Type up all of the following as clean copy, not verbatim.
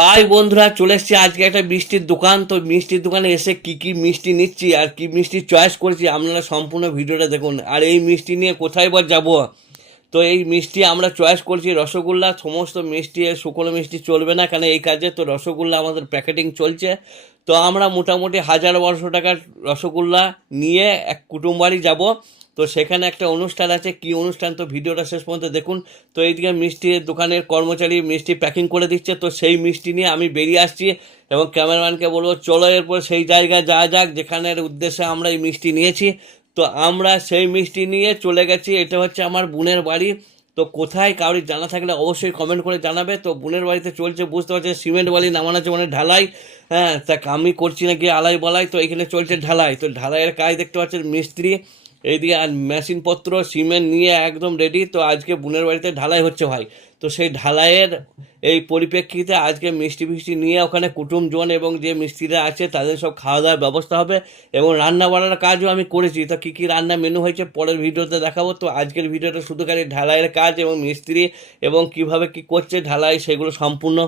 High বন্ধুরা, চলে এসেছি আজকে একটা মিষ্টির দোকান। তো মিষ্টির দোকানে এসে কি কি মিষ্টি নিচ্ছি আর কি মিষ্টি চয়েস করেছি আপনারা সম্পূর্ণ ভিডিওটা দেখুন। আর এই মিষ্টি নিয়ে কোথায় বা যাবো, তো এই মিষ্টি আমরা চয়েস করছি রসগোল্লা। সমস্ত মিষ্টি শুকনো মিষ্টি চলবে না, কেন এই কাজে তো রসগোল্লা আমাদের প্যাকেটিং চলছে। তো আমরা মোটামুটি 1000-1200 টাকার রসগোল্লা নিয়ে এক কুটুম বাড়ি যাবো। তো সেখানে একটা অনুষ্ঠান আছে, কি অনুষ্ঠান তো ভিডিওটা শেষ পর্যন্ত দেখুন। তো এইদিকে মিষ্টির দোকানের কর্মচারী মিষ্টি প্যাকিং করে দিচ্ছে, তো সেই মিষ্টি নিয়ে আমি বেরিয়ে আসছি এবং ক্যামেরাম্যানকে বলবো চলো এরপর সেই জায়গায় যাওয়া যাক যেখানের উদ্দেশ্যে আমরা এই মিষ্টি নিয়েছি। তো আমরা সেই মিষ্টি নিয়ে চলে গেছি। এটা হচ্ছে আমার বোনের বাড়ি। তো কোথায় কাউরি জানা থাকলে অবশ্যই কমেন্ট করে জানাবে। তো বোনের বাড়িতে চলছে, বুঝতে পারছে, সিমেন্ট বালি নামানো আছে, মানে ঢালাই। হ্যাঁ, তা আমি করছি নাকি আলাই বলাই, তো এখানে চলছে ঢালাই। তো ঢালাইয়ের কাজ দেখতে পাচ্ছেন মিস্ত্রি এইদিকে আর মেশিনপত্র সিমেন্ট নিয়ে একদম রেডি। তো আজকে বোনের বাড়িতে ঢালাই হচ্ছে ভাই। তো সেই ঢালাইয়ের এই পরিপ্রেক্ষিতে আজকে মিষ্টি ফিষ্টি নিয়ে ওখানে কুটুমজন এবং যে মিস্ত্রিরা আছে তাদের সব খাওয়া দাওয়ার ব্যবস্থা হবে এবং রান্না বান্নার কাজও আমি করেছি। তো কী কী রান্না মেনু হয়েছে পরের ভিডিওতে দেখাবো। তো আজকের ভিডিওটা শুধু খালি ঢালাইয়ের কাজ এবং মিস্ত্রি এবং কিভাবে কি করছে ঢালাই সেগুলো সম্পূর্ণ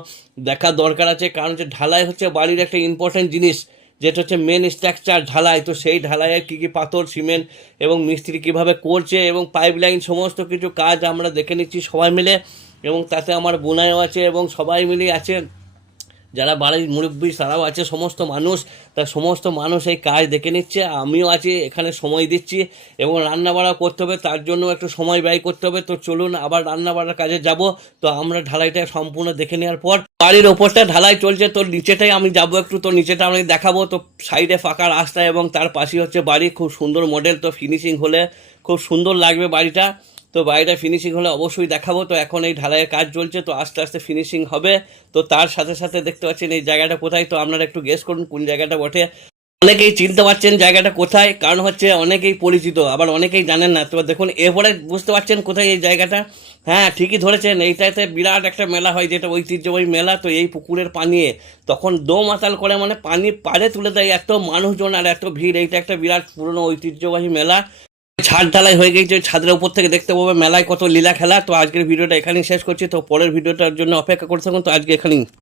দেখার দরকার আছে। কারণ হচ্ছে ঢালাই হচ্ছে বাড়ির একটা ইম্পর্ট্যান্ট জিনিস, যেটা হচ্ছে মেন স্ট্রাকচার ঢালাই। তো সেই ঢালাইয়ের কী কী পাথর সিমেন্ট এবং মিস্ত্রি কীভাবে করছে এবং পাইপ লাইন সমস্ত কিছু কাজ আমরা দেখে নিচ্ছি সবাই মিলে। এবং তাতে আমার বোনাইও আছে এবং সবাই মিলেই আছে, যারা বাড়ির মুরব্বী তারাও আছে, সমস্ত মানুষ। তা সমস্ত মানুষ এই কাজ দেখে নিচ্ছে, আমিও আছি এখানে সময় দিচ্ছি এবং রান্না বাড়া করতে হবে, তার জন্য একটু সময় ব্যয় করতে হবে। তো চলুন আবার রান্না বাড়ার কাজে যাব। তো আমরা ঢালাইটা সম্পূর্ণ দেখে নেওয়ার পর বাড়ির ওপরটা ঢালাই চলছে, তো নিচেটাই আমি যাবো একটু। তো নিচেটা আমি দেখাবো। তো সাইডে ফাঁকা রাস্তা এবং তার পাশে হচ্ছে বাড়ি, খুব সুন্দর মডেল। তো ফিনিশিং হলে খুব সুন্দর লাগবে বাড়িটা। তো বাড়িটা ফিনিশিং হলে অবশ্যই দেখাবো। তো এখন এই ঢালাইয়ের কাজ চলছে, তো আস্তে আস্তে ফিনিশিং হবে। তো তার সাথে সাথে দেখতে পাচ্ছেন এই জায়গাটা কোথায়। তো আপনারা একটু গেস করুন কোন জায়গাটা বটে। অনেকেই চিনতে পারছেন জায়গাটা কোথায়, কারণ হচ্ছে অনেকেই পরিচিত, আবার অনেকেই জানেন না। তো দেখুন এরপরে বুঝতে পারছেন কোথায় এই জায়গাটা। হ্যাঁ, ঠিকই ধরেছেন, এইটাতে বিরাট একটা মেলা হয় যেটা ঐতিহ্যবাহী মেলা। তো এই পুকুরের পানি তখন দো মাতাল করে, মানে পানি পাড়ে তুলে দেয়, এত মানুষজন আর এত ভিড়। এইটা একটা বিরাট পুরনো ঐতিহ্যবাহী মেলা। ছাদ ঢালাই হয়ে গেছে, ছাদের উপর থেকে দেখতে পাবে মেলায় কত লীলা খেলা। তো আজকের ভিডিওটা এখানেই শেষ করছি। তো পরের ভিডিওটার জন্য অপেক্ষা করতে থাকুন। তো আজকে এখানেই।